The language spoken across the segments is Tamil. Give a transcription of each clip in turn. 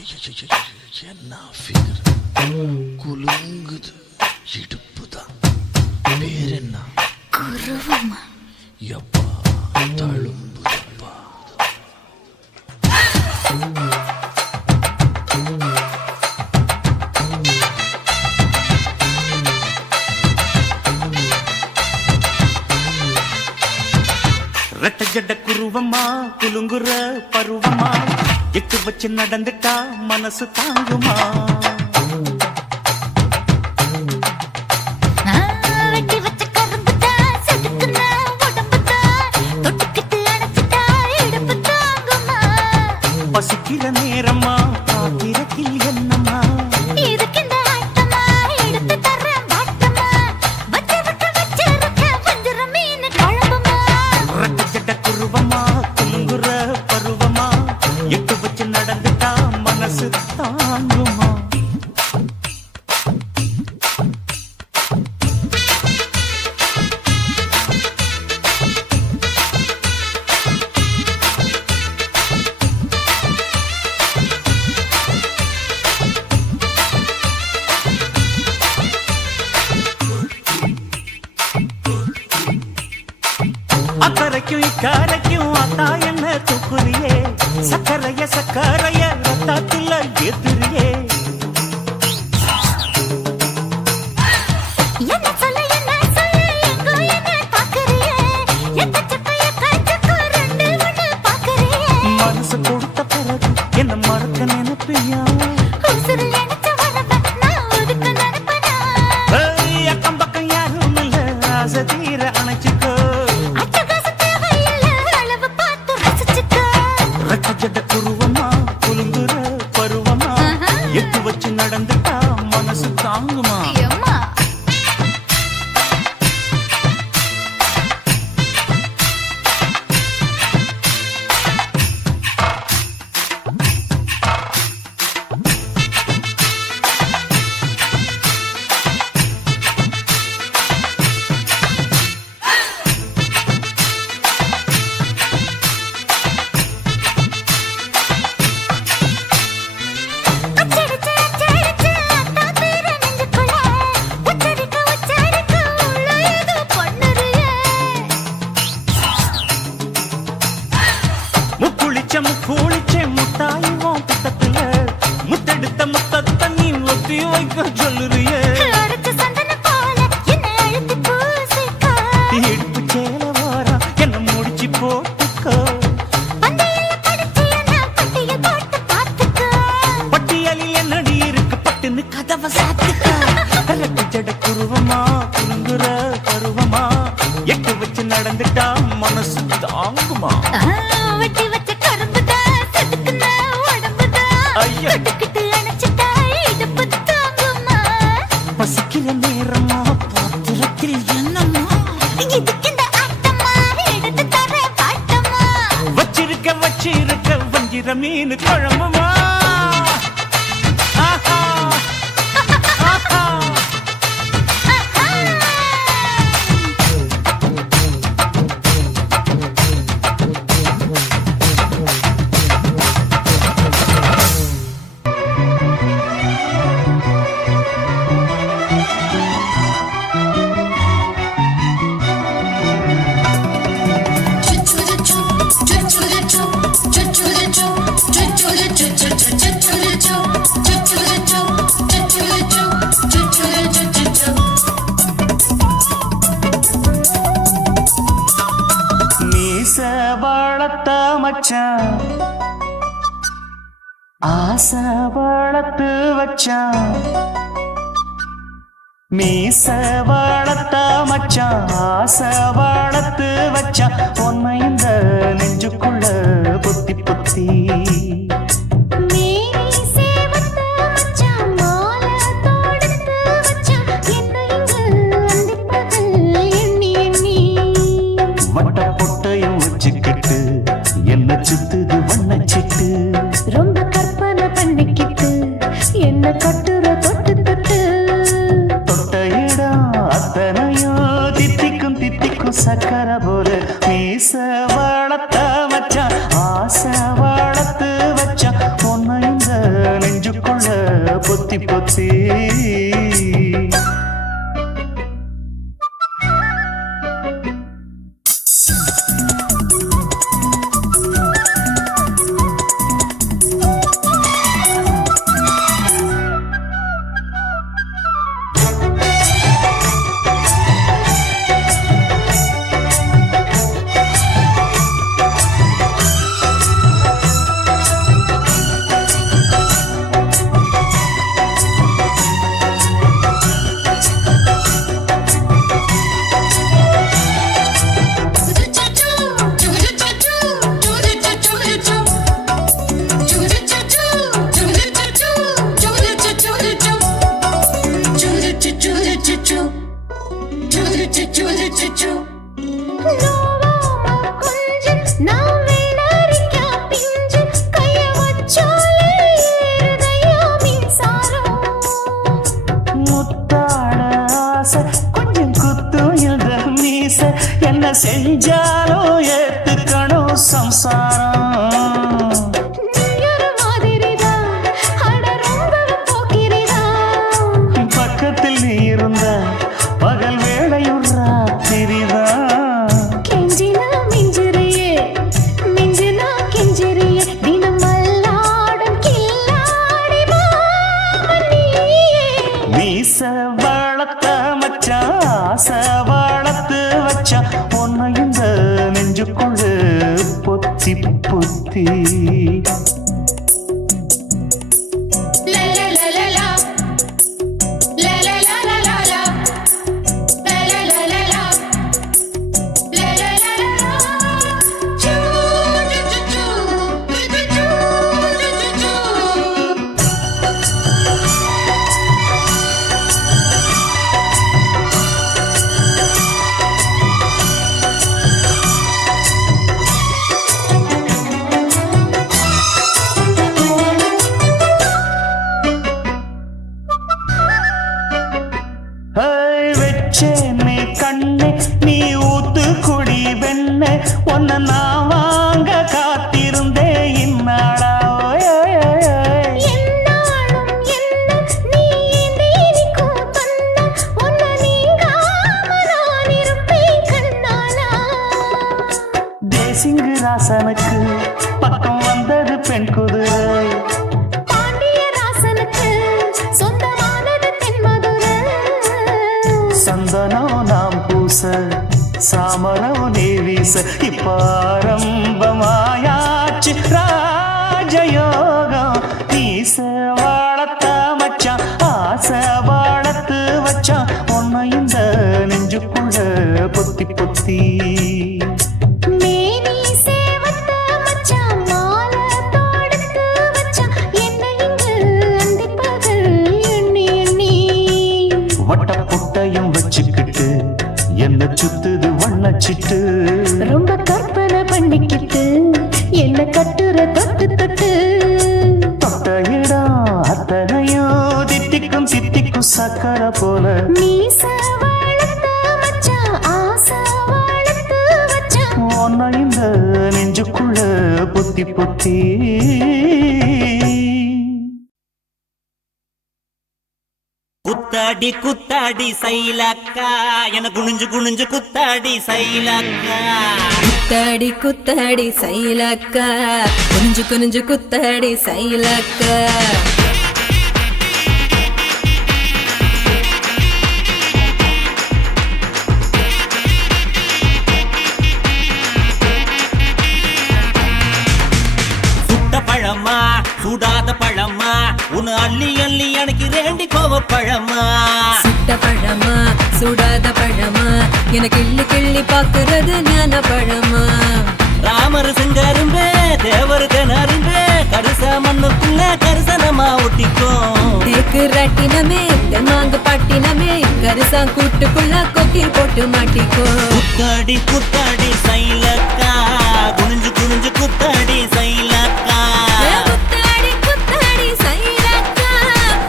என்ன ஃபிகர் குலுங்குது இடுப்பு தான் பேர் என்ன குருவமா எப்பா தழும்புதப்பா ரெட்ட ஜட குருவமா குலுங்குற பருவமா எட்டு வச்சு நடந்துட்டா மனசு தாங்குமா பசிக்கிற நேரமா காத்திரத்தில் என்னமா ரெட்ட ஜட குருவமா குலுங்குற பருவமா எட்டு வச்சு நடந்துட்டா மனசு தாங்குமா அக்கறைக்கும் இக்கரைக்கும் அத்தா என்ன தூக்குறியே சக்கரைய சக்கரைய ரத்தாத்துல எதிரியே மனசு கொடுத்த பிறகு என்ன மறக்க நினைப்பியா அக்கம் பக்கம் யாரும் இல்ல ஆசை தீர அணைச்சுக்கோ ரெட்ட குருவமா குலுங்குற பருவமா எட்டு வச்சு நடந்துட்டா மனசு தாங்குமா முக்குளிச்ச முட்டாயுவோம் பக்கத்துல முத்தெடுத்த முத்தத்தை நீ ஒத்தி வைக்க சொல்லுறிய எடுத்து சேல வாரா என்ன முடிச்சு போட்டுக்கோ பட்டியலில் என்னடி இருக்கு பட்டுன்னு கதவை சாத்துக்கோ ரெட்ட ஜட குருவமா குலுங்குற பருவமா எட்டு வச்சு நடந்துட்டா மனசு தாங்குமா பசிக்கிற நேரமா பாத்திரத்தில் என்னமா வச்சிருக்க வஞ்சிர மீன் குழம்புமா வளர்த்த மச்சான் ஆசை வளர்த்து வச்சான் மீச வளர்த்த மச்சான் ஆசை வளர்த்து வச்சான் பொன்னை இந்த நெஞ்சுக்குள்ள பொத்தி பொத்தி என்ன சுத்துது வண்ணச்சிட்டு ரொம்ப கற்பனை பண்ணிக்கிட்டு என்ன கட்டுற தொட்டு தொட்டு தொட்ட இடம் அத்தனையும் தித்திக்கும் சக்கர போரு மீச வளர்த்த மச்சான் ஆசை வளர்த்து வச்சான் பொன்னை இந்த பொத்தி கொஞ்சம் குத்து இந்த மீச என்ன செஞ்சாலும் ஏத்துக்கணும் சம்சாரம் பக்கத்தில் நீ இருந்த பகல் வேளையும் ராத்திரிதான் கெஞ்சினா மிஞ்சிறியே மிஞ்சினா கெஞ்சிறியே தினம் மல்லாடும் கில்லாடி மாமணியே மீச வளர்த்த மச்சான் ஆசை வளர்த்து வச்சான் பொண்ணு இந்த நெஞ்சுக்குள்ளு பொத்தி பொத்தி வச்சேனே கண்ணே நீ ஊத்து குடி வெண்ணே ஒன்ன நான் வாங்க காத்திருந்தே இந்நாளா என்னாலும் என்ன நீ நீக்கும் தந்தா ஒன்ன நீங்காம நான் இருப்பேன் கண்ணாலா தேசிங்கு ராசனுக்கு பக்கம் வந்தது பெண் குதிரை பாண்டிய ராசனுக்கு சொந்தமானது தென்மதுரை சந்தனம் நாம் பூச சாமரம் நீ வீச இப்ப ஆரம்பமாயாச்சு ராஜயோகம் நீச வாழத்த மச்சான் ஆசை வாழத்து வச்சான் பொண்ணு இந்த நெஞ்சுக்குள்ள பொத்தி பொத்தி மேனி சேவத்த மச்சான் மாலை தொடுத்து வச்சான் என்ன இங்கு அந்திப்பகல் எண்ணி எண்ணி வட்ட புட்டையும் வச்சுக்கிட்டு என்ன சுத்துது வண்ணச்சிட்டு ரொம்ப கற்பனை பண்ணிக்கிட்டு என்ன கட்டுற தொட்டு தொட்டு தொட்ட இடம் அத்தனையும் தித்திக்கும் சித்திக்கும் சக்கரை போல மீச வளர்த்த மச்சான் ஆசை வளர்த்து வச்சான் ஒன்ன இந்த நெஞ்சுக்குள்ள பொத்தி பொத்தி குத்தாடி குத்தாடி சைலக்கா என குனிஞ்சு குனிஞ்சு குத்தாடி சைலக்கா குத்தாடி குத்தாடி சைலக்கா குனிஞ்சு குனிஞ்சு குத்தாடி சைலக்கா சுட்ட பழமா சுடாத பழமா உன்னு அள்ளி அள்ளி எனக்கு ரெண்டி கோவ பழமா சுட்ட பழமா சுடாத பழமா எனக்கு கிள்ளி கிள்ளி பாக்குறது ஞான பழமா ராமர் செங்கரும்பே தேவர் தெனரும்பே கருச மண்ணுக்குள்ள கரிசனமா ஒட்டிக்கும் தேக்கு ராட்டினமே தென்னாங்க பாட்டினமே கரிசா கூட்டுக்குள்ள கொக்கி போட்டு மாட்டிக்கோ குத்தாடி குத்தாடி சைலக்கா குனிஞ்சு குனிஞ்சு குத்தாடி சைலக்கா குத்தாடி குத்தாடி சைலக்கா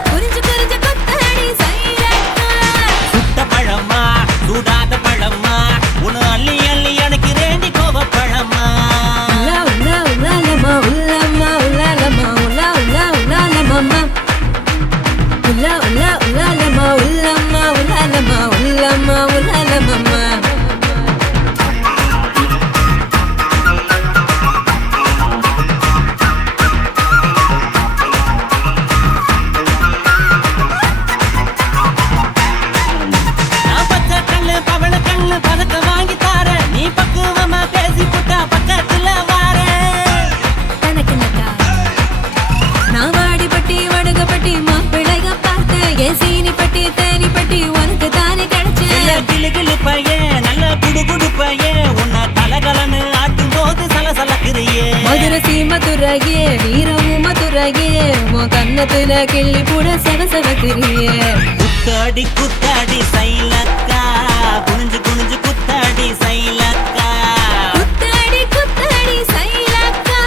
குனிஞ்சு குனிஞ்சு குத்தாடி சைலக்கா சுட்ட பழமா சுடாத பழமா உன்னு அள்ளி அள்ளி எனக்கு ரெண்டி கோவ பழமா உலா உலா உலாலமா உலாமா உலாலமா உலா உலா உலாலமா உலா மதுரையே நீரவும் மதுரையே உன் கண்ணத்துல கிள்ளி கூட சவசவக்கிறியே குத்தாடி குத்தாடி சைலக்கா குனிஞ்சு குனிஞ்சு குத்தாடி சைலக்கா குத்தாடி குத்தாடி சைலக்கா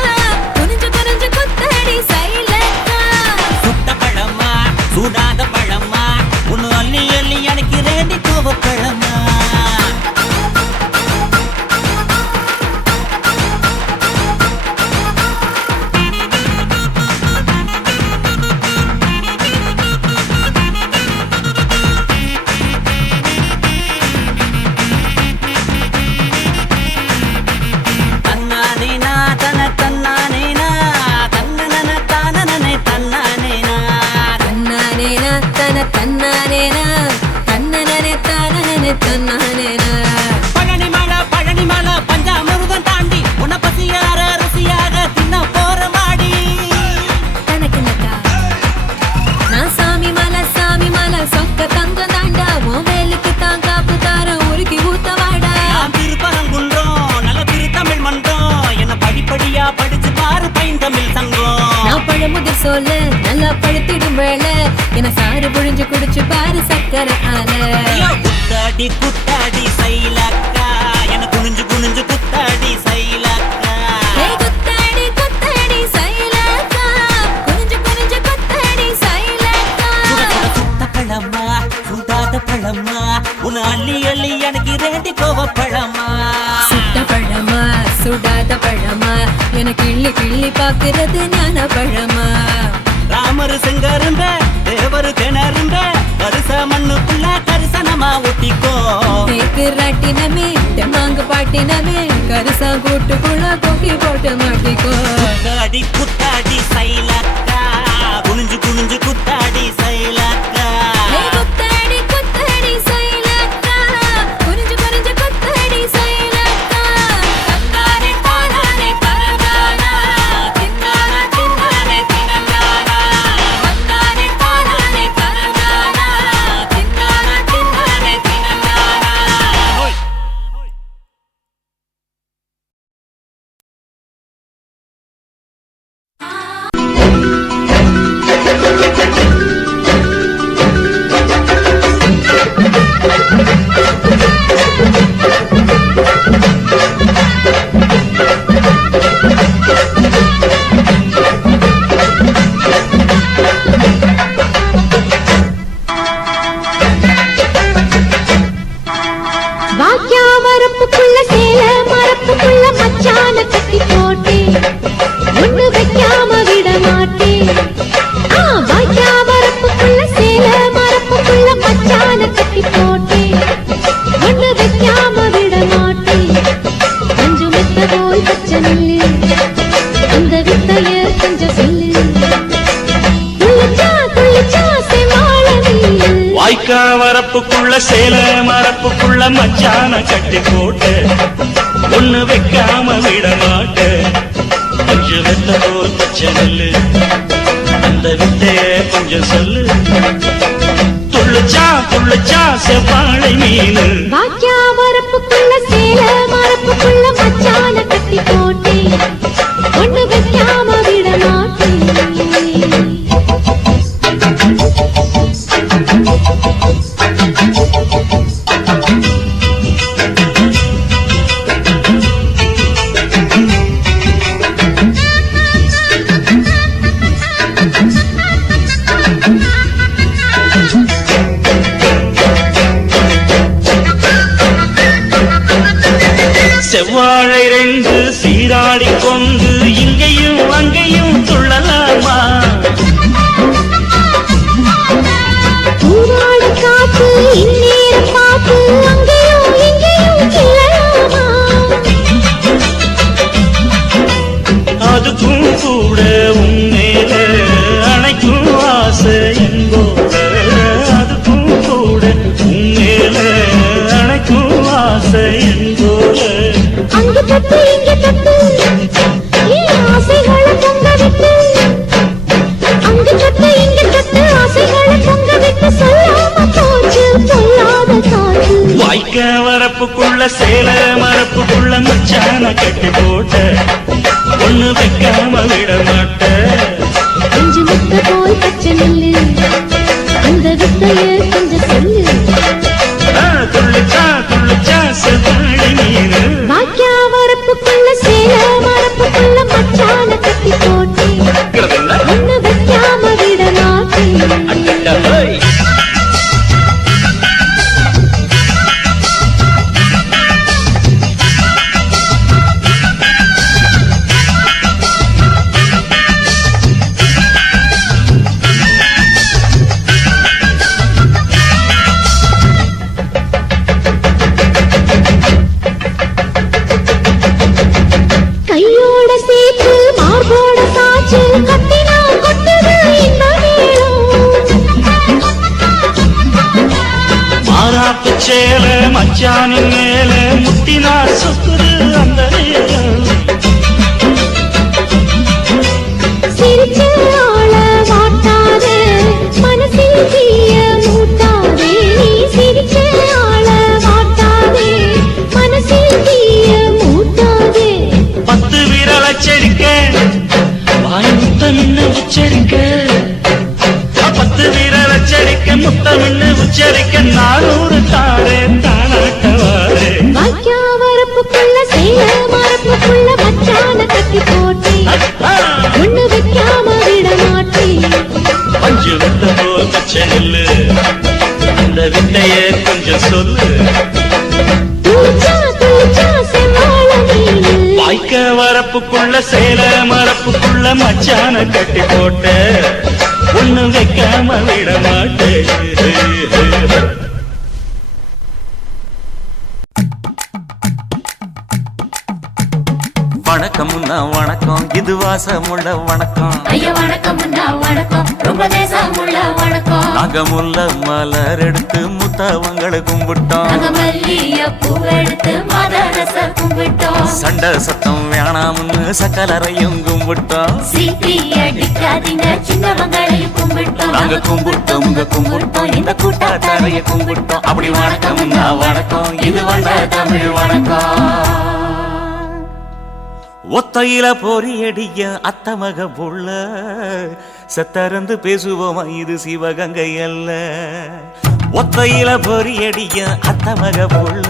குனிஞ்சு குனிஞ்சு குத்தாடி சைலக்கா சுட்ட பழமா சூடாத பழமா உன்னு அள்ளி அள்ளி எனக்கு ரேண்டி கோவ பழமா சொல்ல நல்லா படுத்திடும் வேலை என சாறு புழிஞ்சு குடிச்சு பாரு சக்கரை ஆல குத்தாடி குத்தாடி சைலக்கா என குனிஞ்சு குனிஞ்சு குத்தாடி சைலக்கா குத்தாடி குத்தாடி சைலக்கா குனிஞ்சு குனிஞ்சு குத்தாடி சைலக்கா சுட்ட பழமா சுடாத பழமா உன் அள்ளி அள்ளி எனக்கு ரேண்டி கோவ பழமா சுட்ட பழமா சுடாத பழமா எனக்கு கிள்ளி கிள்ளி பாக்குறது ஞான பழமா ராமர் செங்கருந்த தேவர் திணறுந்த வருஷ மண்ணுக்குள்ள கரிசனமா ஒட்டிக்கோ தேக்கு ராட்டினமே மாங்கு பாட்டினமே கரிசா போட்டுக்குள்ள போக்கி போட்டு மாட்டிக்கோ குத்தாடி குத்தாடி சைலக்கா குனிஞ்சு குனிஞ்சு குத்தாடி சைலக்கா குத்தாடி குத்தாடி சைலக்கா குனிஞ்சு குனிஞ்சு குத்தாடி சைலக்கா தன்னானே தானானே தரதானா தின்னானா தின்னானே தினனானா தன்னானே தானானே தரதானா தின்னானா தின்னானே தினனானா வாக்கியா வரப்புக்குள்ள சேல மரப்புக்குள்ள மச்சான கட்டி போட்டேன் ஒண்ணு வைக்காம விட மாட்டேன் வாக்கியா வரப்புக்குள்ள சேல மரப்புக்குள்ள மச்சான கட்டி போட்டேன் ஒண்ணு வைக்காம விட மாட்டேன் கொஞ்சம் மெத்த போல் பச்சை நெல்லு அந்த வித்தைய கொஞ்சம் சொல்லு துள்ளிச்சா துள்ளிச்சா செவாழ நீ வாய்க்கா வரப்புக்குள்ள சேல மரப்புக்குள்ள மச்சான கட்டி போட்டு ஒண்ணு வைக்காம விட மாட்ட கொஞ்சம் வெத்த போல் பச்சை நெல்லு அந்த வித்தைய கொஞ்சம் சொல்லு துள்ளுச்சா துள்ளுச்சா செவ்வாழை மீனு வாக்கியா வரப்புக்குள்ள சேல மரப்புக்குள்ள மச்சான கட்டி போட்டேன் ஒண்ணு வைக்காம விட மாட்டேன் செவ்வாழை ரெண்டு சீரா விட மாட்டேன். அஞ்சு முட்டை போல் பச்சை நெல்லு அந்த வித்தைய கொஞ்சம் சொல்லு. துள்ளிச்சா செவ்வாழை மீனு. வாக்கியா வரப்புக்குள்ள சேல மரப்புக்குள்ள மச்சான கட்டி போட்டி ஒண்ணு வைக்காம விட மாட்டேன். கையோட சேர்த்து மார்போட சாச்சு கத்தினா கொட்டுது இந்த மாறாப்பு சேல மச்சானின் மேல முட்டினா சுத்துது அந்த நேரம். சிரிச்ச ஆள வாட்டாதே மனசில் தீய மூட்டாதே. நீ சிரிச்ச ஆள வாட்டாதே மனசில் தீய மூட்டாதே. 10 விரல் அச்சடிக்க வாய் முத்தமின்னு உச்சரிக்க. 10 விரல் அச்சடிக்க முத்தமின்னு உச்சரிக்க 400 தாரே தானாட்டவாரே. வாக்கியா வரப்புக்குள்ள சேல மரப்புக்குள்ள மச்சான கட்டி போட்டி ஒண்ணு வைக்காம விட மாட்டேன். பஞ்சு வித்த போல் பச்சை நெல்லு அந்த வித்தைய கொஞ்சம் சொல்லு. துளிச்சா செவ்வாழை மீனு. வாய்க்க வரப்புக்குள்ள சேல மரப்புக்குள்ள மச்சான கட்டி போட்ட ஒண்ணு வைக்காம விட மாட்டேன். வணக்கம்னா வணக்கம், இது வாசமுள்ள வணக்கம். ஐயா வணக்கம் வணக்கம், ரொம்ப தேசமுள்ள வணக்கம். நாங்க முல்ல மலர் எடுத்து முத்தவங்களை கும்பிட்டோம். நாங்க மல்லிய பூவெடுத்து மதரச கும்பிட்டோம். சண்டை சத்தம் வேணாம்னு சக்கலரையும் கும்பிட்டோம். சீட்டி அடிக்காதீங்க சின்னவங்களையும் கும்பிட்டோம். நாங்க கும்பிட்டோம் கும்பிட்டோம் இந்த கூட்டாத்தாரைய கும்பிட்டோம். அப்படி வணக்கம்னா வணக்கம், இது வந்த தமிழ் வணக்கம். ஒத்தையில பொறியடிய அத்தமக புள்ள சத்தறந்து பேசுவோமா இது சிவகங்கை அல்ல. ஒத்தையில பொறியடிய அத்தமக புள்ள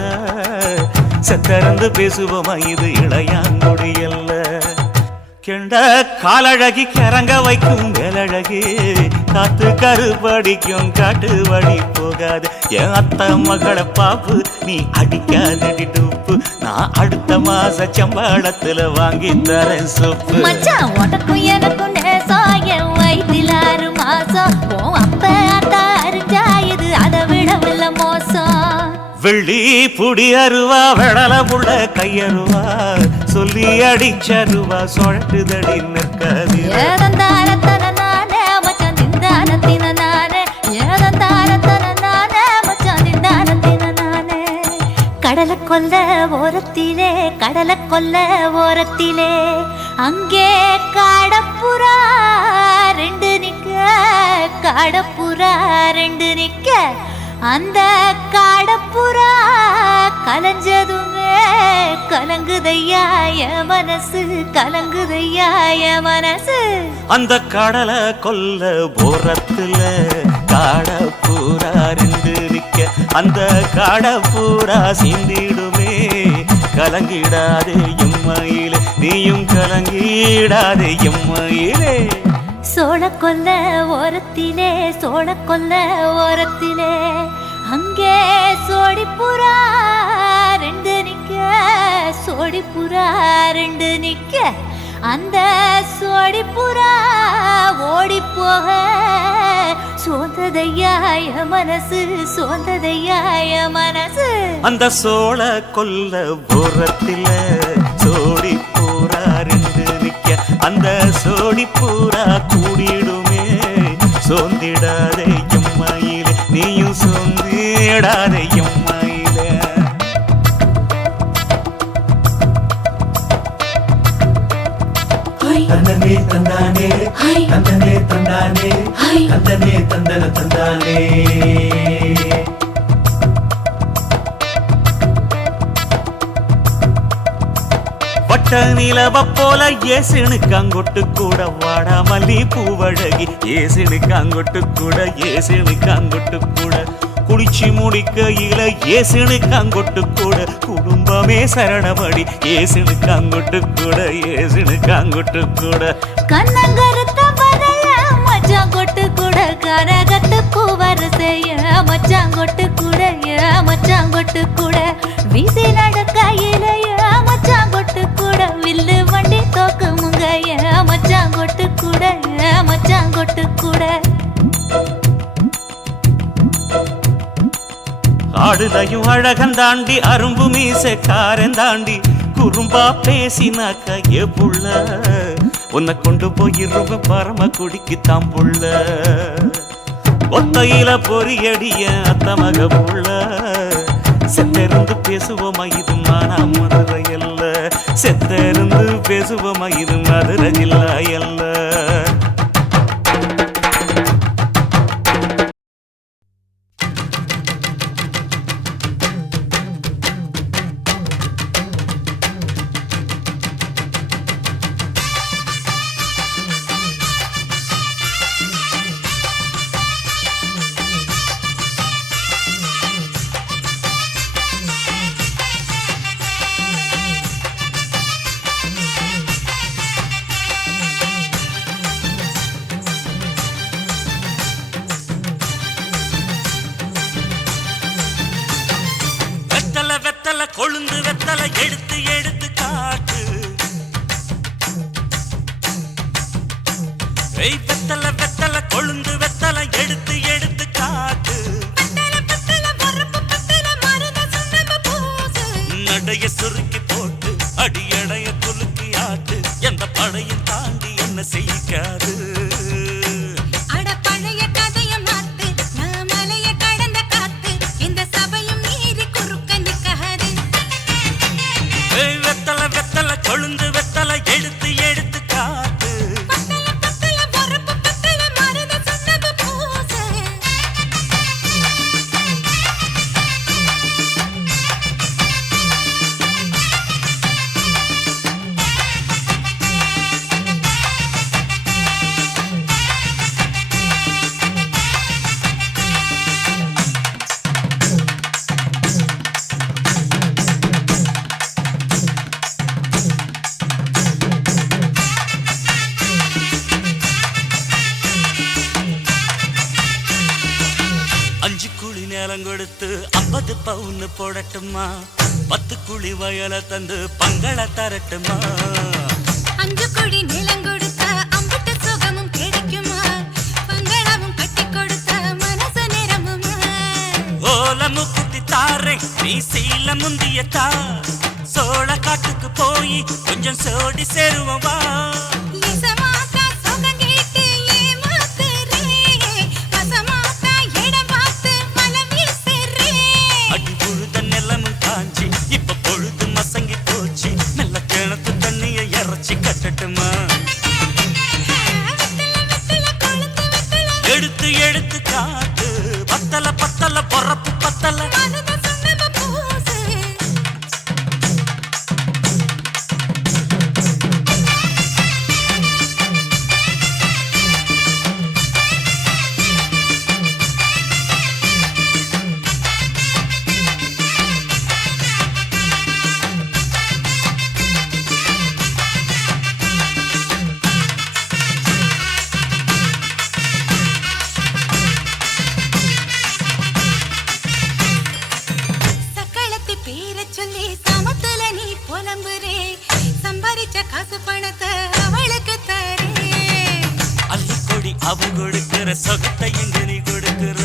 சத்தறந்து பேசுவோமா இது இளையாங்குடி அல்ல. கெண்ட காலழகி கரங்க வைக்கும் வேலழகி காத்து கருப்படிக்கும் காட்டு வழி போகாது. என் அத்த மகளை பாப்பு நீ அடிக்காதடி டூப்பு. நான் அடுத்த மாச சம்பளத்துல வாங்கி தரேன் சோப்பு. மச்சான் உனக்கும் எனக்கும் நேசம் என் வயிற்றில் 6 மாசம். அப்ப அந்த அறிஞ்சா இது அதை விடவில்ல மோசம். வெள்ளி புடி அருவா வெடல புள்ள கையருவா சொல்லி அடிச்சருவா சொழட்டுதடி நிற்காது. ஏதந்தாரத்தன நானே மச்சான் திந்தானத்தின நானே. ஏதந்தாரத்தன நானே மச்சான் திந்தானத்தின நானே. கடலை கொல்ல ஓரத்திலே கடலை கொல்ல ஓரத்திலே அங்கே காடப்புறா 2 நிக்க. காடப்புறா 2 நிக்க. அந்த காடப்புறா கலஞ்சதுமே கலங்குதையா என் மனசு. கலங்குதையா என் மனசு. அந்த கடலை கொல்ல போரத்துல காட பூரா 2 நிக்க. அந்த காட பூரா சிந்திடுமே கலங்கிடாதே எம்மையிலே நீயும் கலங்கிடாதே எம்மையிலே. சோழ கொல்ல ஓரத்திலே சோழ கொல்ல ஓரத்திலே அங்கே சோடிப்புறா 2 நிக்க. சோடிப்புறா 2 நிக்க. அந்த சோடிப்புறா ஓடி போக சோந்ததையாய மனசு. சோந்ததையாய மனசு. அந்த சோழ கொல்ல போரத்தில சோடி பூரா 2 நிக்க. அந்த சோடி பூரா கூடிடுமே சோந்திடாதே எம்மையிலே நீயும் சோந்திடாதே எம்மையிலே. தந்தனே தந்தானே தந்தனே தந்தானே தந்தனே தந்தன தந்தானே. பட்ட நிலவ போல ஏசினு காங்கொட்டு கூட வாடா மல்லி பூவழகி ஏசினு காங்கொட்டு கூட ஏசினு காங்கொட்டு கூட குளிச்சு முடிக்கையில ஏசினு காங்கொட்டு கூட குடும்பமே சரணமடி ஏசினு காங்கொட்டு கூட ஏசினு காங்கொட்டு கூட கண்ணங்கருத்த வரைய மச்சாங்கொட்டு கூட கரகத்து பூவரசைய மச்சாங்கொட்டு கூட மச்சாங்கொட்டு கூட வீசி நடக்கையிலைய மச்சாங்கொட்டு கூட வில்லு வண்டி தோக்கமுங்கைய மச்சாங்கொட்டு கூட மச்சாங்கொட்டு கூட ஆடுதையும் அழகந்தாண்டி அரும்பு மீசக்காரன் தாண்டி குறும்பா பேசினாக்க ஏ புள்ள உன்னை கொண்டு போயிருவ பரம குடிக்கு தாம்புள்ள ஒத்தையில பொறியடிய அத்த மக புள்ள செத்திருந்து பேசுவோமா இது மானா மதுரை அல்ல செத்திருந்து பேசுவோமா இது மதுரை ஜில்லா அல்ல கொழுந்து வெத்தலை எடுத்து எடுத்து காட்டு வெத்தலை வெத்தலை கொழுந்து வெத்தலை எடுத்து எடுத்து காட்டு நடைய சுருக்கி போட்டு அடியடைய குலுக்கி ஆட்டு எந்த படையும் தாண்டி என்ன செய்யாது கொழுந்து வெத்தலை எடுத்து எடுத்து காட்டு கொடுத்து 50 பவுன் போடட்டுமா 10 குழி வயல தந்து பங்கள தரட்டுமா 5 கோடி நிலம் கொடுத்தா அம்பட்ட சுகமும் கிடைக்குமா பங்களவும் கட்டி கொடுத்தா மனச நிரம்புமா ஓல முக்குத்தி தாரை நீ சீல முந்தியத்தா சோழ காட்டுக்கு போய் கொஞ்சம் சோடி சேருவா எடுத்து எடுத்து காட்டு பத்தல பத்தல பொறப்பு பத்தல அவன் கொடுக்கிற சொகத்தை இங்கு நீ கொடுக்கிற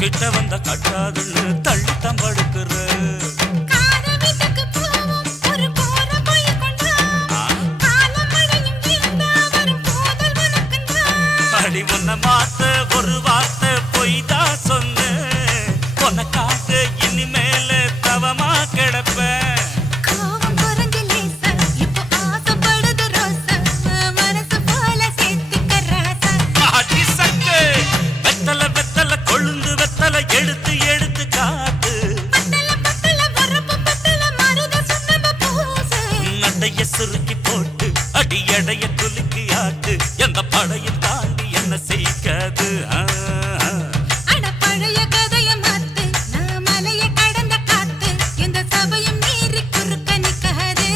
கிட்ட வந்த கட்டாதுன்னு தள்ளி தம்படுக்கிற அடி உன்னை மாத்த ஒரு வார்த்தை பொய்தா சொன்ன உனக்காக இனிமேல தவமா கிடப்பேன் எடுத்து எடுத்து காட்டு தடையில் தாண்டி என்ன செய்யாது அட பழைய கதைய மாத்து நான் மலைய கடந்த காத்து இந்த சபையும் மீறி குறுக்க நிக்காது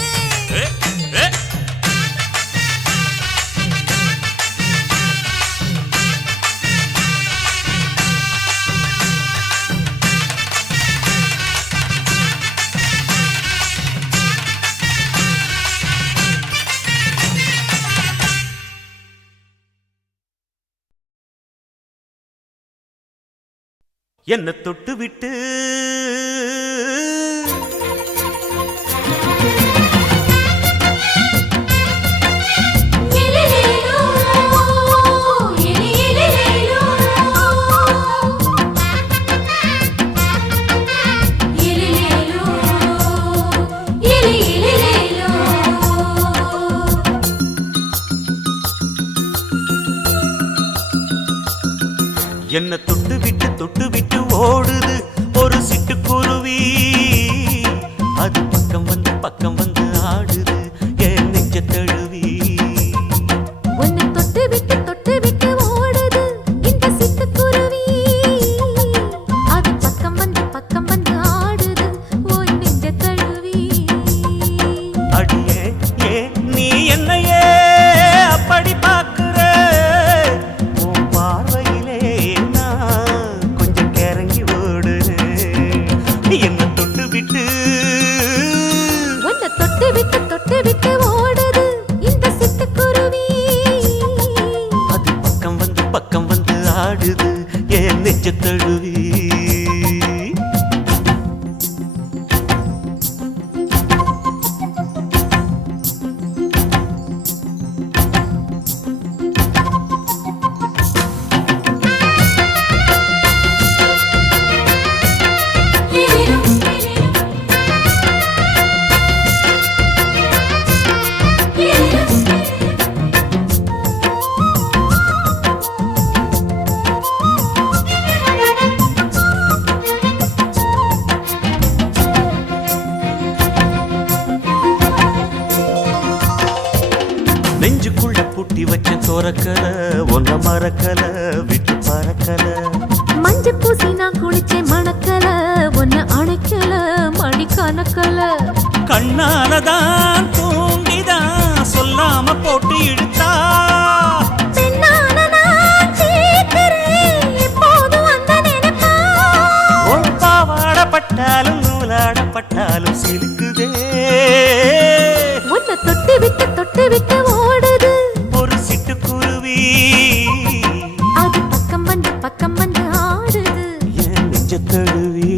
என்ன தொட்டு விட்டு என்ன தொட்டு விட்டு ஓடுது ஒரு சிட்டுக்குருவி அது பக்கம் வந்து ஆடுது என் நெஞ்ச தழுவி உன்னை தொட்டு விட்டு ஓடுது இந்த சிட்டுக்குருவி அது பக்கம் வந்து ஆடுது உன் நெஞ்ச தழுவி அடியே ஏன் நீ என்னையே அப்படி பார்க்கிற உன் பார்வையிலே நான் கொஞ்சம் கிறங்கி ஓடுறேன் என்ன தொட்டு விட்டு உன்னை தொட்டு விட்டு ஓடுது இந்த சிட்டுக்குருவி அது பக்கம் வந்து ஆடுது என் நெஞ்ச தழுவி நெஞ்சுக்குள்ள பூட்டி வச்ச தோரக்கல ஒன்ன மறக்கல விட்டு பறக்கல மஞ்ச பூசி நான் குளிச்சேன் மணக்கல உன்னை அணைக்கல மணி கணக்கல கண்ணாலதான் தூங்கிதான் சொல்லாம போட்டு இழுத்தா பெண்ணான நான் கேட்கிறேன் இப்போதும் அந்த நினைப்பா ஒரு பாவாடப்பட்டாலும் நூலாடப்பட்டாலும் சிலுக்குதே உன்னை தொட்டு விட்டு ஓடுது ஒரு சிட்டுக்குருவி அது பக்கம் வந்து ஆடுது என் நெஞ்ச தழுவி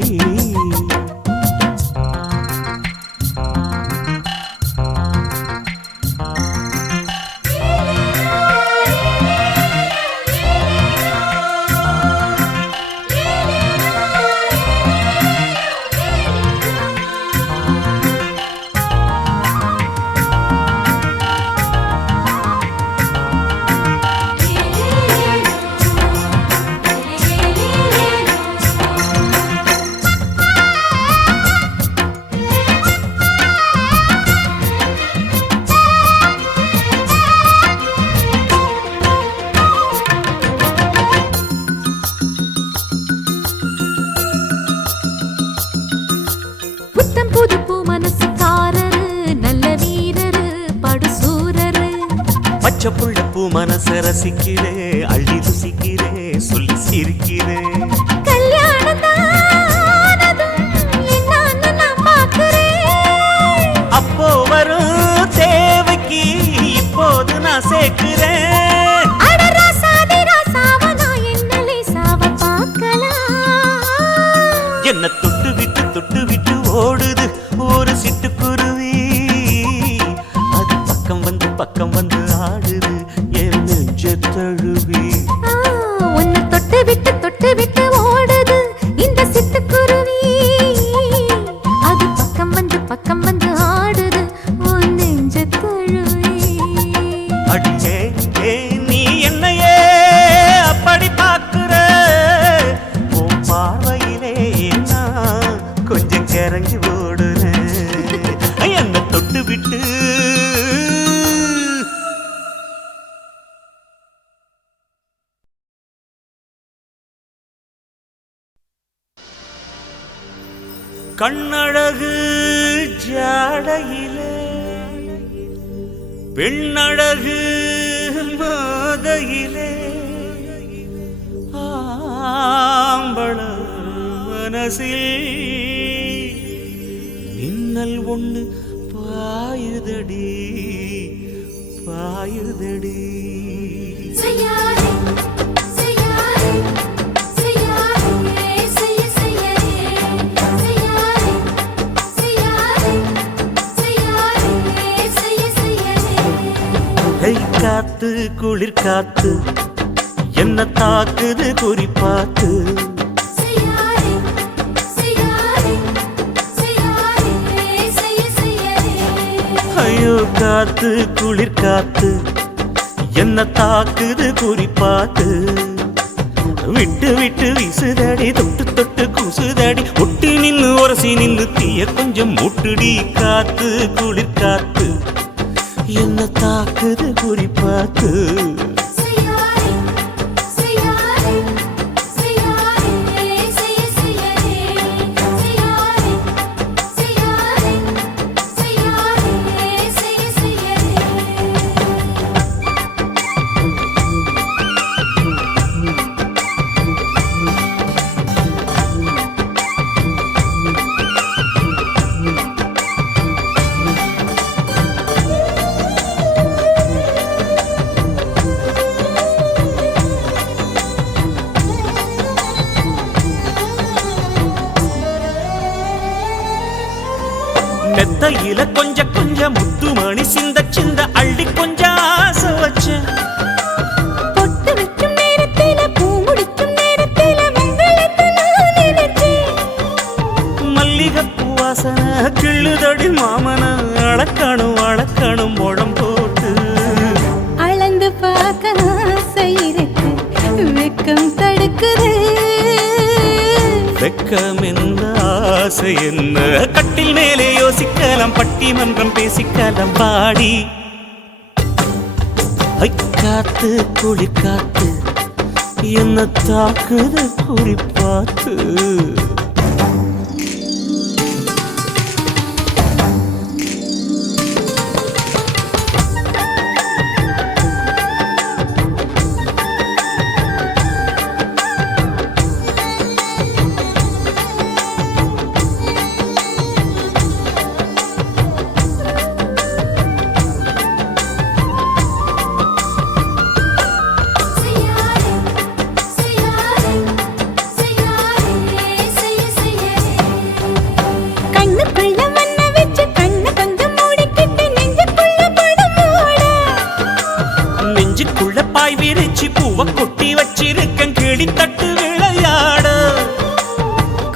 புத்தம் புது பூ மனசுக்காரரு நல்ல வீரரு படுசூரரு பச்சை புள்ள பூ மனச ரசிக்கிறே அள்ளி ருசிக்கிறே சொல்லி சிரிக்கிறே கல்யாணம் தானதும் என்னான்னு நான் பார்க்கிறேன் அப்போ வரும் தேவைக்கு இப்போது நான் சேர்க்கிறேன் அட ராசாதி ராசாவ நான் என்ன லேசாவ பார்க்கலாம் என்ன தொட்டு விட்டு ஓடுது ஒரு சிட்டுக்குருவி அது பக்கம் வந்து ஆடுது என் நெஞ்ச தழுவி உன்னை தொட்டு விட்டு ஓடுது இந்த சிட்டுக்குருவி அது பக்கம் வந்து ஆடுது உன் நெஞ்ச தழுவி அடியே நீ என்னையே அப்படி பார்க்கிற உன் பார்வையிலே நான் கொஞ்சம் கிறங்கி ஓடுறேன் என்ன தொட்டு விட்டு கண்ணழகு ஜாடையிலே பெண்ணழகு மாதையிலே ஆம்பள மனசில் மின்னல் ஒண்ணு பாயுதடி பாயுதடி. காத்து குளிர் காத்து என்ன தாக்குது குறிப்பாத்து. ஐயோ காத்து குளிர் காத்து என்ன தாக்குது குறிப்பாத்து. விட்டு விட்டு வீசுதடி தொட்டு தொட்டு கூசுதடி ஒட்டி நின்னு உரசி நின்னு தீய கொஞ்சம் முட்டுடி. காத்து குளிர் காத்து என்ன தாக்குது குறிப்பாத்து. மெத்தையில கொஞ்சம் கொஞ்சம் முத்து மணி சிந்த சிந்த அள்ளி கொஞ்சம் ஆசை வச்சேன். பொட்டு வைக்கும் நேரத்தில பூ முடிக்கும் நேரத்தில மங்களத்தை நான் நினைச்சேன். மல்லிகைப்பூ வாசனை கிள்ளுதடி மாமன அளக்கணும் அளக்கணும் முழம் போட்டு. அளந்து பார்க்க ஆசை இருக்கு வெக்கம் தடுக்குது. வெக்கம் என்ன ஆசை என்ன கட்டில் மேலே யோசிக்கலாம் பட்டிமன்றம் பேசிக்கலாம் பாடி. காத்து குளிர் காத்து என்ன தாக்குது குறிப்பாத்து. கொட்டி வச்சிருக்கேன் கிளி தட்டு விளையாட.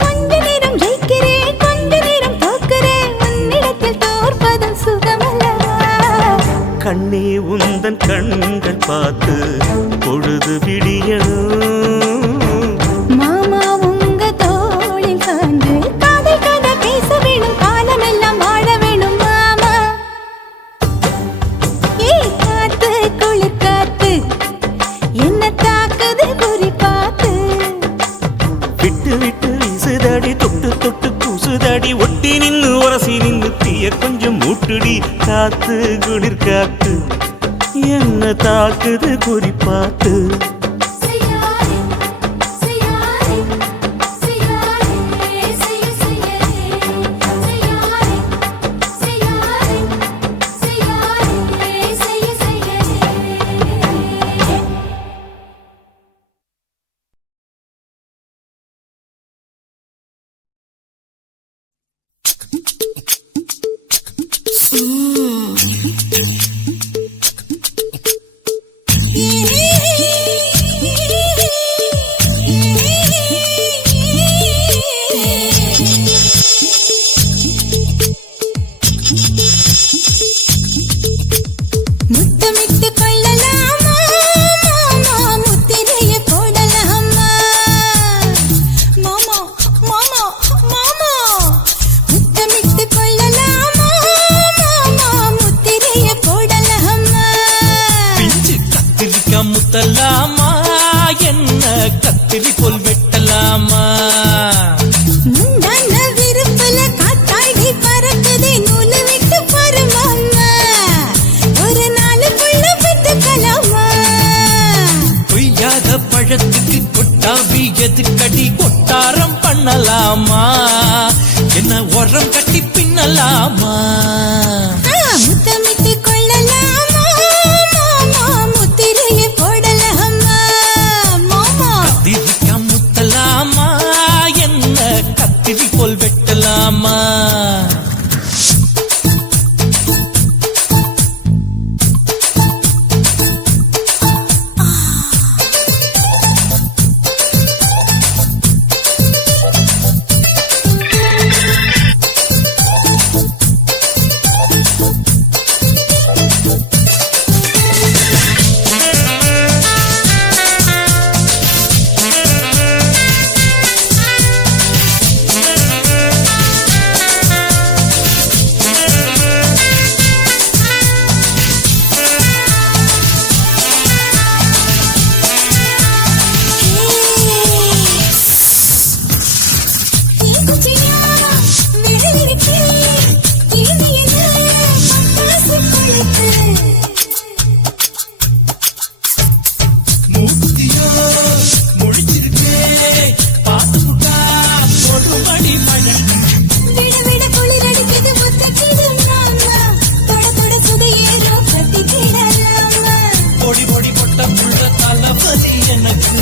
கொஞ்ச நேரம் ஜெயிக்கிறேன் கொஞ்ச நேரம் தோக்கிறேன் உன்னிடத்தில் தோற்பதும் சுகமல்லவா. கண்ணே உந்தன் கண்கள் பார்த்து பொழுது விடியணும். மாமா உங்க தோளில் சார்ந்து காதல் கதை பேச வேணும் காலம் எல்லாம் வாழ வேணும் மாமா. காத்து குளிர் காத்து என்ன தாக்குது குறிப்பாத்து. விட்டு விட்டு வீசுதடி தொட்டு தொட்டு கூசுதடி ஒட்டி நின்னு உரசி நின்னு தீய கொஞ்சம் மூட்டுடி. காத்து குளிர் காத்து என்ன தாக்குது குறிப்பாத்து. முந்தான விருப்பல விதியோ முடிச்சிருக்கே பார்த்து புட்டா கொடுமடி பழக்கம் விட விட குளிர் அடிக்குது ஒத்திக்கிது மாமா தொட தொட சுதியேறோ கட்டிக்கிடலாமா பொடி பொடி பொட்ட புள்ள தலைவலி எனக்கு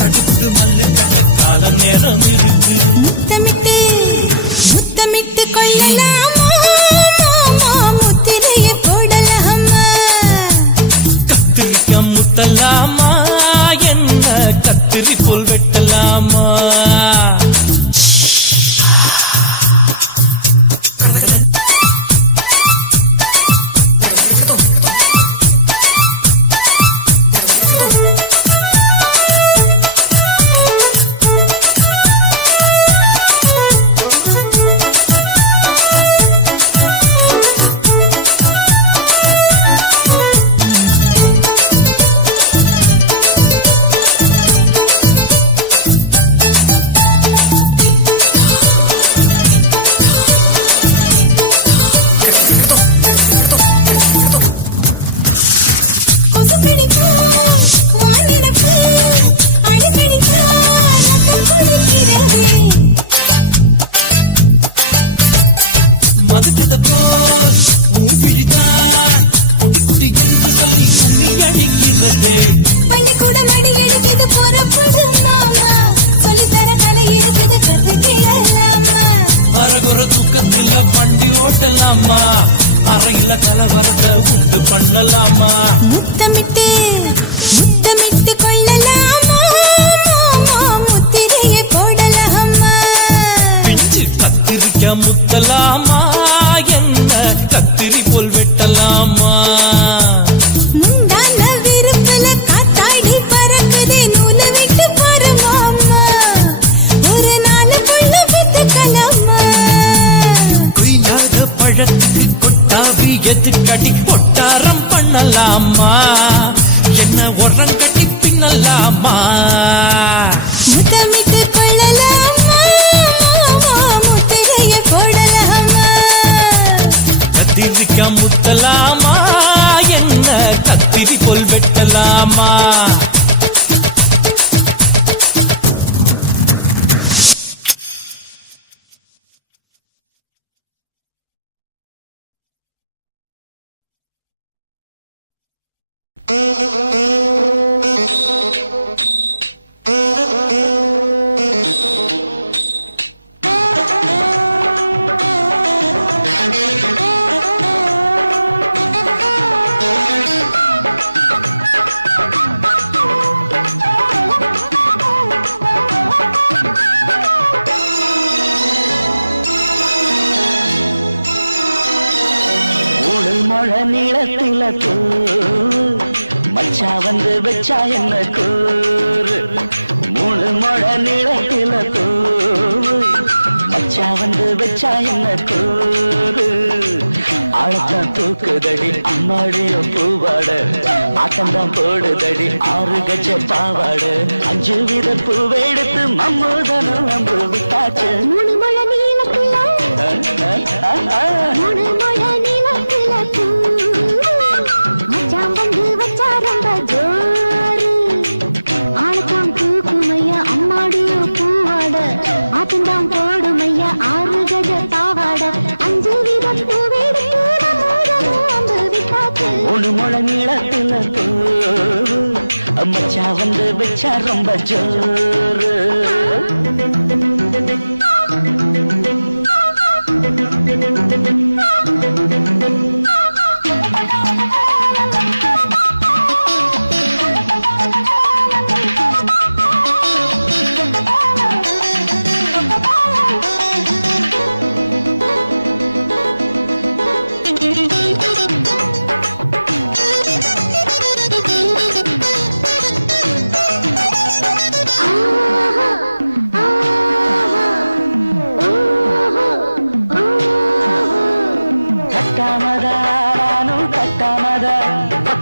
சடுக்குடு மல்லு கட்ட கால நேரம் இருக்கு முத்தமிட்டு முத்தமிட்டு கொள்ளலாமா முத்திரையை போடலாமா கத்திரிக்க முத்தலாமா என்ன கத்திரி போல் வெட்டலாமா பள்ளிக்கூட மணி அடிக்குது புறப்படு மாமா சொல்லித்தர கலை இருக்குது கத்துக்கிடலாமா அரகுற தூக்கத்தில வண்டி ஓட்டலாமா அறையில கலவரத்தை உண்டு பண்ணலாமா முத்தமிட்டு முத்தமிட்டு கொள்ளலாமா முத்திரையை போடலாமா பிஞ்சு கத்திரிக்க முத்தலாமா என்ன கத்திரி போல் வெட்டலாமா முந்தான விருப்புல காத்தாடி பறக்குதே நூல விட்டு பாரு மாமா ஒரு நாளுக்குள்ள விட்டுக்கலாமா கொய்யாத பழத்துக்கு கொட்டாவி எதிர்கடி கொட்டாரம் பண்ணலாமா என்ன உரங்கட்டி பின்னலாமா முத்தமிட்டு கொள்ளலாமா முத்திரையை போடலாமா கத்திரிக்க முத்தலாமா என்ன கத்திரி போல் வெட்டலாமா நீளத்தில கூறு மச்சா வந்து வச்சா என்ன கூறு முழு மொழ நீளத்தில கூறு மச்சா வந்து வச்சா என்ன கூறு ஆழத்தான் தூக்குதடி அம்மாடிய பூவாட ஆட்டம்தான் போடுதடி 6 கஜ பாவாட 5 வித பூவெடுத்து மம்மூதனும் அம்பு விட்டாச்சு மூணு மழை நீளத்தில மூணு மழை நீளத்தில மச்சான் வந்து வச்சா ரொம்ப ஜோரு ஆளத்தான் தூக்குமையா அம்மாடிய பூவாட ஆட்டம்தான் போடுமையா 6 கஜ பாவாட 5 வித பூவெடுத்து மம்மூதனும் அம்பு விட்டாச்சு மூணு மொழ நீளத்தில பூவு மச்சா வந்து வச்சா ரொம்ப ஜோரு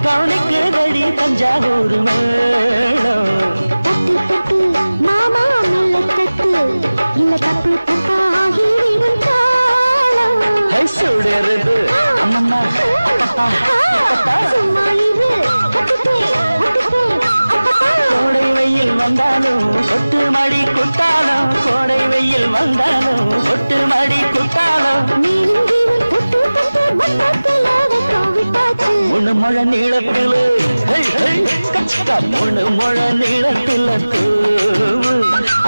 கவுனிக்குதடி தஞ்சாவூர் மேளம் தட்டு தட்டு மாமா நல்ல தட்டு இல்ல தப்பு தப்பாகி விடும் காலம் சுடருது அம்மம்மா அப்பப்பா சும்மா இரு கட்டுப்பே கட்டுப்பே அப்பப்பா கோடை வந்தாலும் கொட்டு மடி குத்தாலும் கோடை வெயில் வந்தாலும் கொட்டு மடி குத்தாலும் முழு மழை நீளத்தில் முழு மழை நீளத்தில் தூவு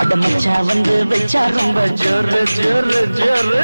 அடமச்சா வந்து வச்சா ரொம்ப ஜோரு ஜோரு ஜோரு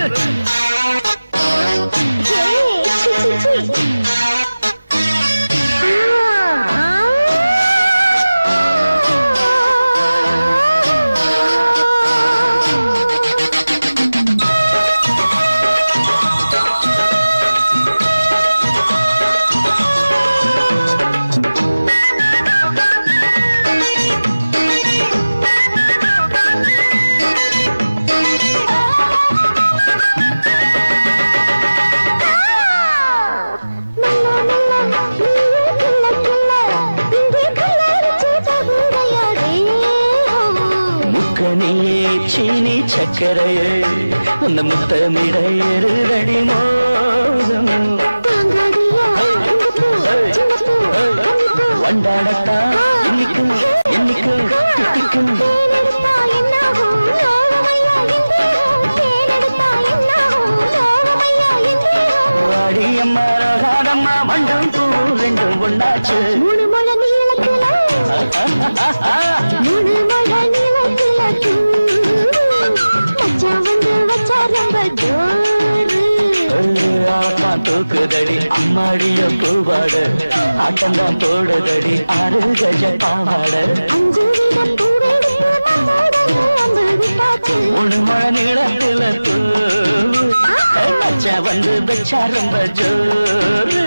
சீனி சக்கரையே உன்ன முத்தமிட எருதடி மோகம் வண்டாடத்தா இன்னைக்கும் என்னைக்கும் திட்டிக்கும் வாடியம்மா ரகாதம்மா மண்டம் பூ ரெண்டும் ஒண்டாச்சு மூணு மழை நீளத்துல மூணு மழை நீளத்துல தூக்குதடி அம்மாடிய பூவாட ஆட்டம்தான் போடுதடி 6 கஜ பாவாட 3 மழை நீளத்துல மச்சா வந்து வச்சா ரொம்ப ஜோரு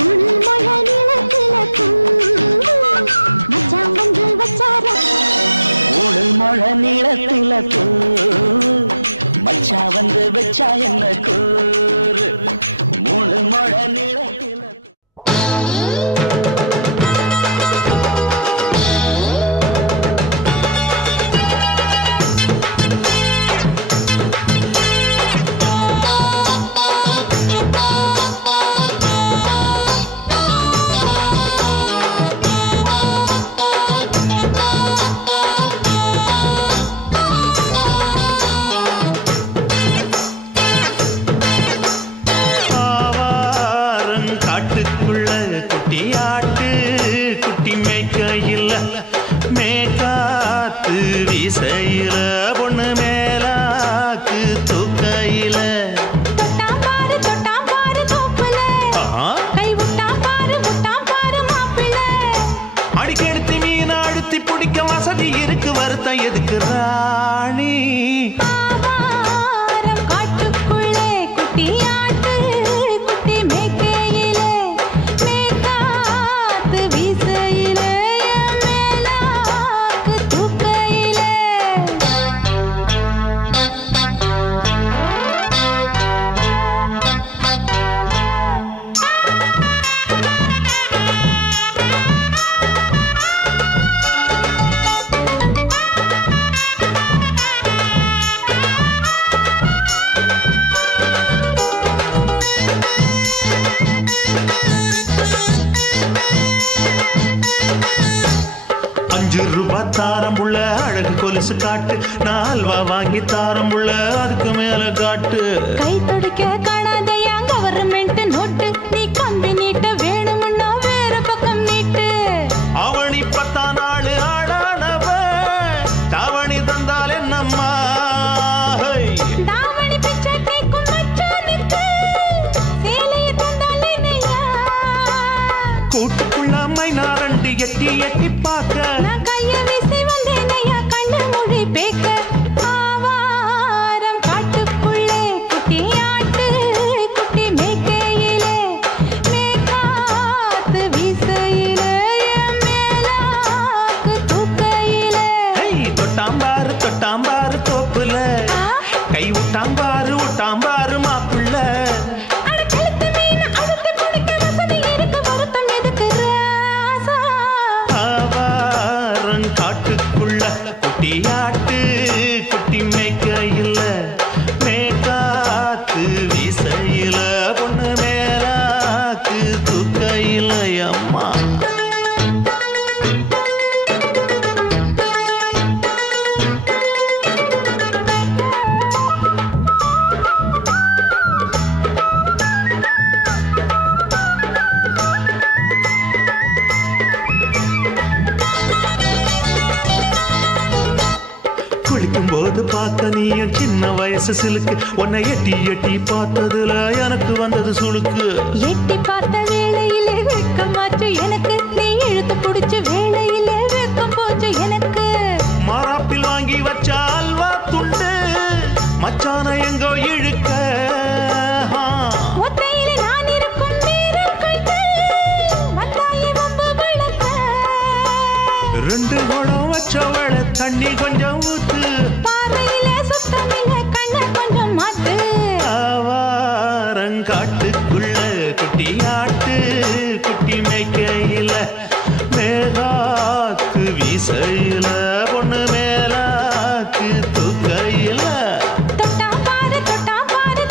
3 மழை நீளத்துல மச்சா வந்து வச்சா 3 மழை நீளத்துல மச்சா வந்து வச்சா என்ன கூறு 3 மழை நீளத்தில் கொலுசு காட்டு நான் அல்வா வாங்கி தாரம் உள்ள அதுக்கு மேல காட்டு கை துடிக்க காணாதையா கவர்மெண்ட் நோட்டு நீ கம்பி நீட்ட வேணும்னா வேற பக்கம் நீட்டு அவனி 10 நாள் ஆடானவ தாவணி தந்தால் என்னம்மா தாவணி பிச்சை கேக்கும் மச்சானுக்கு சேலையை தந்தால் என்னையா கூட்டுக்குள்ள மைனாரண்டி எட்டி எட்டி பார்க்க நான் கைய வீசி வந்தேனையா கண்ணு மூடி பேக்க ஆவாரம் காட்டுக்குள்ளே குட்டி ஆட்டு குட்டி மேய்க்கையிலே மேக்காத்து வீசையிலே என் மேலாக்கு தூக்கையிலே தொட்டாம்பாரு தோப்புல கை விட்டாம்பாரு மாப்புள்ள அட கழுத்து மீன் அழுத்து குடிக்க வசதி இருக்கு வருத்தம் எதுக்கு ராசா லேச சிலுக்கு உன்னை எட்டி எட்டி பார்த்ததுல எனக்கு வந்தது சுளுக்கு எட்டி பார்த்த வேளையிலே வெட்கமாச்சு எனக்கு நீ இழுத்து பிடிச்ச வேளையிலே வெட்கம் போச்சு எனக்கு மாறாப்பில் வாங்கி வச்ச அல்வா துண்டு மச்சான எங்கோ இழுக்க ஒத்தையிலே நான் இருக்கும் நேரம் கண்டு வந்தாயே வம்பு விளக்க ரெண்டு குடம் வச்சவள தண்ணி கொஞ்சம் ஊத்து பார்வையிலே சுத்தமில்லை கண்ண கொஞ்சம் மாத்து ஆவாரங்காட்டுக்குள்ள குட்டி ஆட்டு குட்டி மேய்க்கையில மேகாத்து வீசையில பொண்ணு மேலாக்கு தூக்கையில தொட்டா பாரு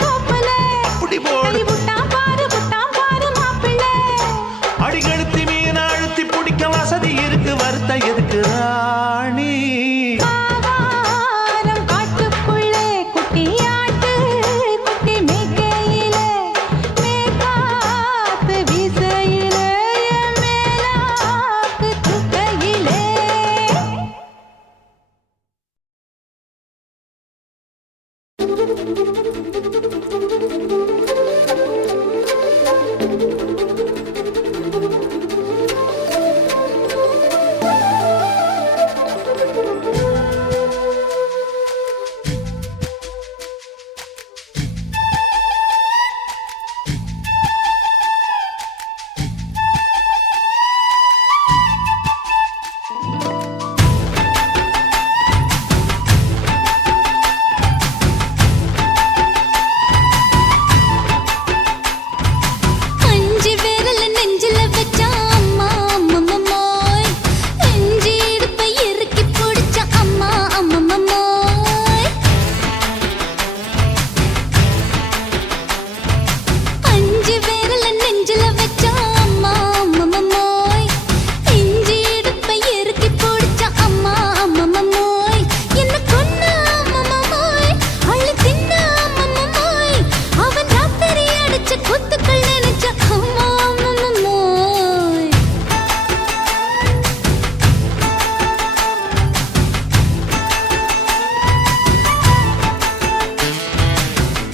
தோப்புல அப்படி போடு கை புட்டா பாரு மாப்பிள்ளை அடிக்கழுத்தி மீன் அழுத்தி பிடிக்க வசதி இருக்கு வருத்த எதுக்கு ராணி ஆவாரம் காட்டுக்குள்ளே குட்டியாட்டு குட்டி மேய்க்கையில மேகாத்து வீசையில என் மேலாக்கு தூக்கையிலே அஞ்சு விரல் நெஞ்சில வச்சா அம்மா அம்மம்மோய் நெஞ்சி இடுப்பை இறுக்கி பிடிச்ச அம்மா அம்மம்மோய் அஞ்சு விரல் நெஞ்சில வச்சா அம்மா அம்மம்மோய் நெஞ்சி இடுப்பை இறுக்கி பிடிச்ச அம்மா அம்மம்மோய் என்ன கொன்ன அம்மம்மோய் அள்ளி தின்ன அம்மம்மோய் அவன் ராத்திரி அடிச்ச குத்துக்கள் நினைச்ச அம்மா அம்மம்மோய்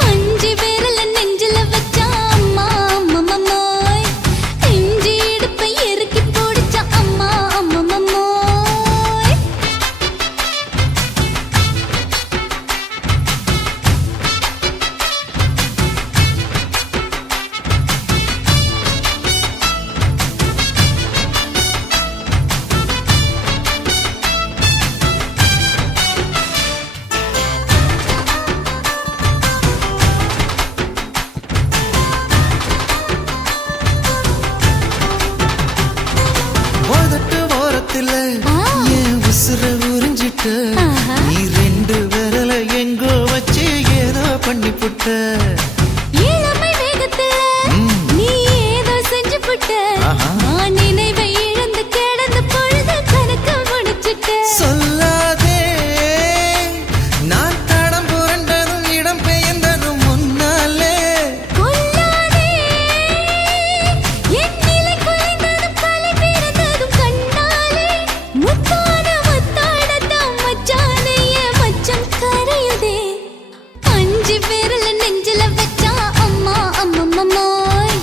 அஞ்சு விரல் நெஞ்சில வச்சா அம்மா அம்மம்மோய் நெஞ்சி இடுப்பை இறுக்கி பிடிச்ச அம்மா அம்மம்மோய் உதட்டு ஓரத்துல என் உசுர உறிஞ்சிட்ட நீ ரெண்டு விரல எங்கோ வச்சு ஏதோ பண்ணி புட்ட இளமை வேகத்துல நீ ஏதோ செஞ்சு புட்ட நான் நினைவை இழந்து கிடந்த பொழுது கணக்கு முடிச்சிட்ட சொல்லாதே நான் தடம் புரண்டதும் இடம் பெயர்ந்ததும் முன்னாலே கொல்லாதே என் நிலை குலைந்ததும் பலி பிறந்ததும் கண்ணாலே முத்தான முத்தாடத்தான் மச்சானைய மச்சம் கரையுதே அஞ்சு விரல் நெஞ்சில வச்சா அம்மா அம்மம்மோய்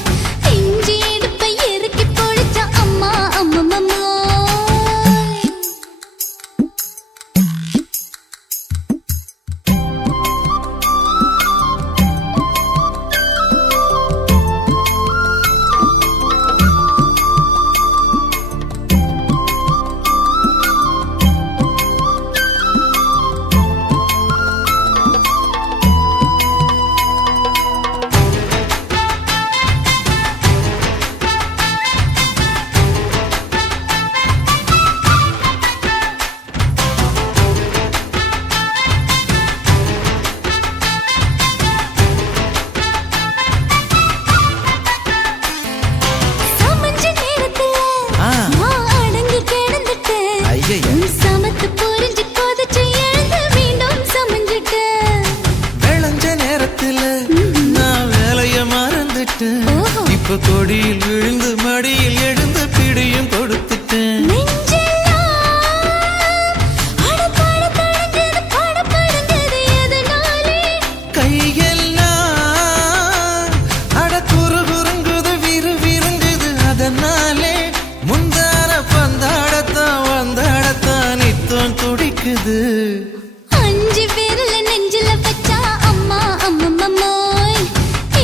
நெஞ்சி இடுப்பை இறுக்கி பிடிச்ச அம்மா அம்மம்மோய் சமஞ்ச நேரத்துல நான் அடங்கி கிடந்துட்டேன் ஐயைய. நீ சமத்து புரிஞ்சு கொதிச்சு எழுந்து மீண்டும் சமஞ்சிட்டேன் விளைஞ்ச நேரத்துல நான் வேலைய மறந்துட்டேன் ஓஹோ. இப்ப கொடியில் விழுந்து மடியில் எழுந்து பிடியும் கொடுத்துட்டேன் நெஞ்செல்லாம் அடப்பட தொடங்குது, படபடங்குது எதனாலே? இருக்குது. 5 விரல நெஞ்சில வச்சா அம்மா அம்மம்மம்மோய்,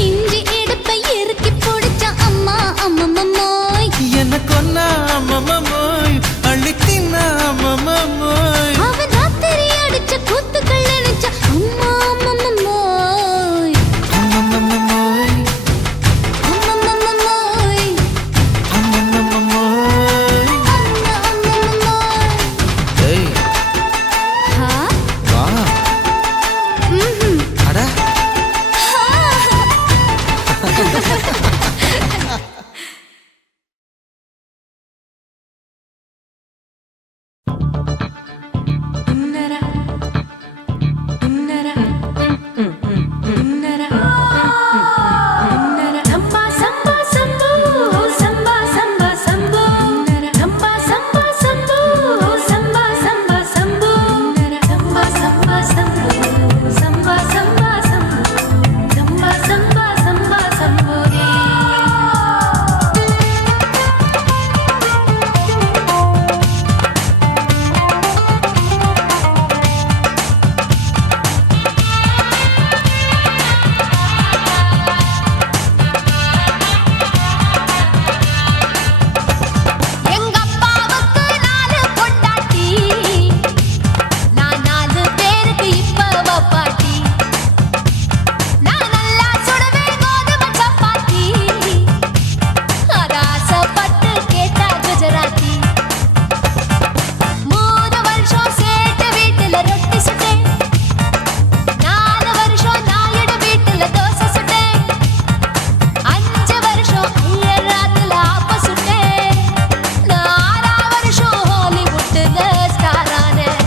இஞ்சி இடுப்பை இறுக்கி பிடிச்சா அம்மா அம்மம்மம்மோய், என்ன கொன்னா அம்மம்மோய், அள்ளி தின்னா அம்மம்மோய், அவன் ராத்திரி அடிச்ச கூத்துக்கள் நினைச்சா அம்மா அம்மம்மம்மோய், அம்மம்மோய், அம்மம்மம்மோய், அம்மம்மோய். அம்மா அம்மம்மம்மோய். ஏய், ஹா? வா. ம்ஹும். அட சம்பா சம்பா சம்பு சம்பா சம்பா சம்பு சம்பா சம்பா சம்பு சம்பா சம்பா சம்பு சம்பா சம்பா சம்பு சம்பா சம்பா சம்பு சம்பா சம்பா சம்பா சம்புரே எங்க அப்பாவுக்கு 4 பொண்டாட்டி, நான் 4 பேருக்கு இப்ப பாட்டி. நான் நல்லா சுடுவேன் கோதுமை சப்பாத்தி, அத ஆசைப்பட்டு கேட்டா குஜராத்தி. 3 வருஷம் சேட்டு வீட்டுல ரொட்டி சுட்டேன், 4 வருஷம் நாயுடு வீட்டுல தோசை சுட்டேன், 5 வருஷம் ஐயர் ராத்துல ஆப்ப சுட்டேன், நான் 6 வருஷம் ஹாலிவுட்ல ஸ்டார் ஆனேன்.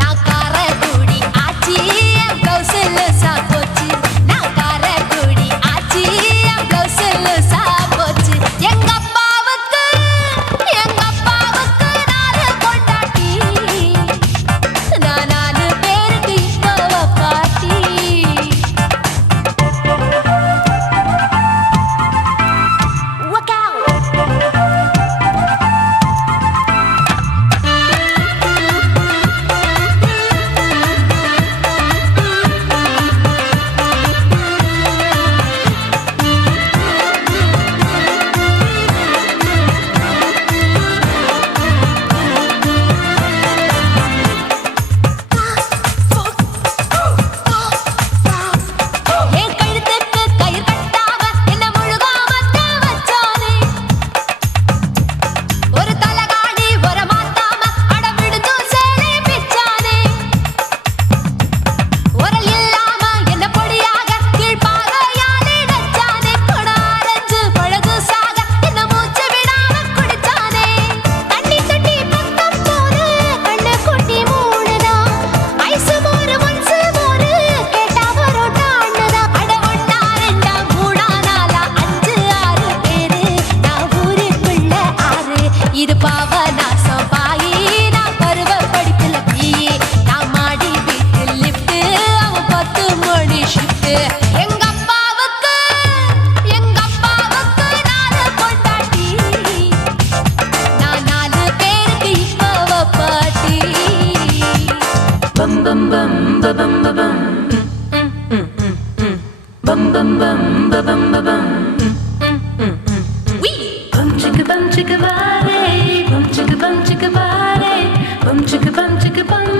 நான் காரைக்குடி ஆச்சி, என் பிளவுஸ் லூசா போச்சு. நான் காரைக்குடி ஆச்சி, என் பிளவுஸ் லூசா போச்சு. எங்க அப்பாவுக்கு 4 பொண்டாட்டி, நான் 4 பேருக்கு இப்ப பாட்டி. என் கழுத்துக்கு கயிறு கட்டாம என்ன முழுகாம வச்சானே, ஒரு தலகாணி ஒரு மாத்தாம அடவிடுது சேலை பிச்சானே, உரல் இல்லாம என்ன பொடியாக கீழ்பாகையாலே நச்சானே, கொடாரஞ்சு பழகு சாக என்ன மூச்சு விடாம குடிச்சானே, தண்ணி தொட்டி பக்கம் போரு கண்ணு குட்டி மூடுதா, ஐசு மோரு மன்சு மோரு கேட்டா பரோட்டா அண்ணதா, அட 1 2 3 4 5 6 பேரு, நான் ஊருக்குள்ள 6, இது பாவநாசம் பாயி, நான் பருவ படிப்புல பீயி, நான் மாடி வீட்டு லிஃப்ட், அவன் 10 மணி ஷிஃப்ட். எங்க அப்பாவுக்கு 4 பொண்டாட்டி, நான் 4 பேருக்கு இப்ப பாட்டி. பம் பம் பம் பம் பம் bum bum bum bum bum bum chicka bare bum chicka bum chicka bare bum chicka bum